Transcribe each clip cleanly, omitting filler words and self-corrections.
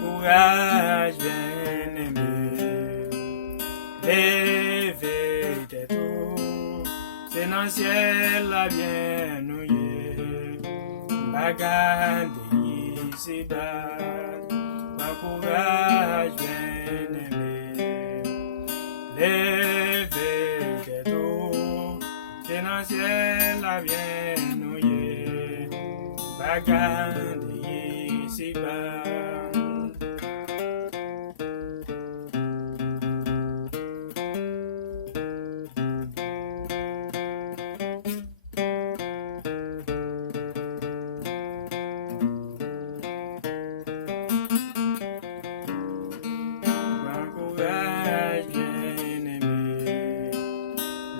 Kouraj, bien-aimé, leve tête haut, c'est dans le ciel la bien nouillé, bagarre ici bas, courage, bien-aimé, leve tête haut, c'est dans le ciel la bien nouillé, bagarre ici bas.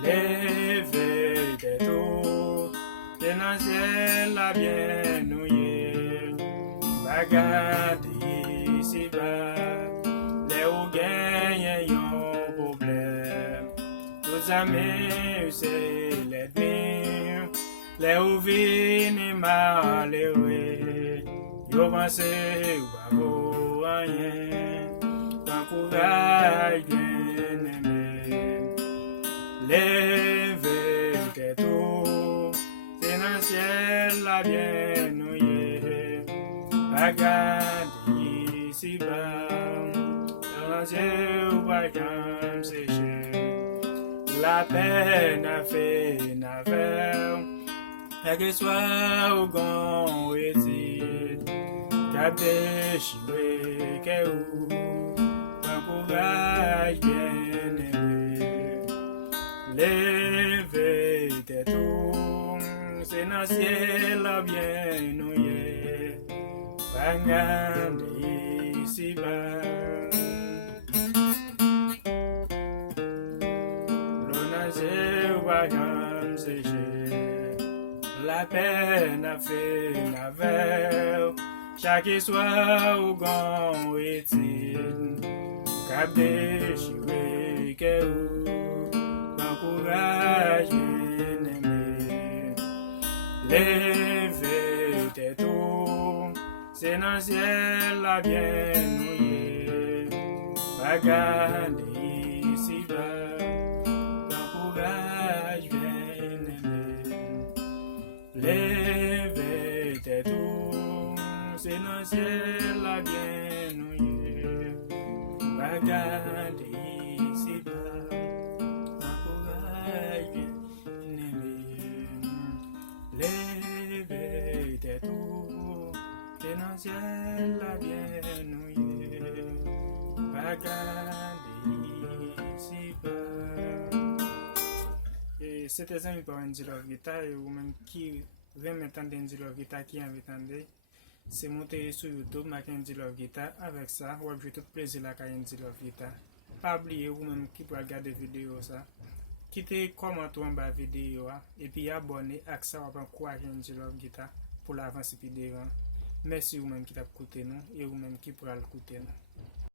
Leve tête haut, c'est dans le ciel la bien nouillé, bagarre ici bas, les ou gagnent un problème, tous amis c'est l'ennemi, les ou viennent malheureux, yo pensé ou pas rien, pas courage bien-aimé. Leve tête haut, c'est dans le ciel la bien nouillé, bagarre ici bas, dans le ciel ou pas comme séché, la peine a fait n'affaire, et que soit au grand récit, qu'a déchiré que ou, un courage bien-aimé. Leve tête haut, c'est dans le ciel la bien nouillé, bagarre ici bas. L'on a comme séché, la peine a fait navel, chaque soir au grand étude, cap déchiré que ou. Courage, bien-aimé, leve tête haut, c'est dans le ciel la bien nouillé, bagarre ici bas, courage, bien-aimé, leve tête haut, c'est dans le ciel la bien nouillé, bagarre ici bas. Leve tête haut, c'est dans le ciel la bien nouillé, bagarre ici bas. Et c'était amis par indy-love guitar et ou même qui veut m'entendre indy-love guitar qui m'entendait, c'est monter sur YouTube ma indy-love guitar avec ça, ou j'ai tout plaisir la indy-love guitar. Pas oublier ou même qui peut regarder vidéo ça. Quittez commenter en bas la vidéo et puis abonnez à ça pour encourager indy-love guitar pour l'avancer puis devant. Merci vous même qui t'a écouté nous et vous même qui pourra l'écouter nous.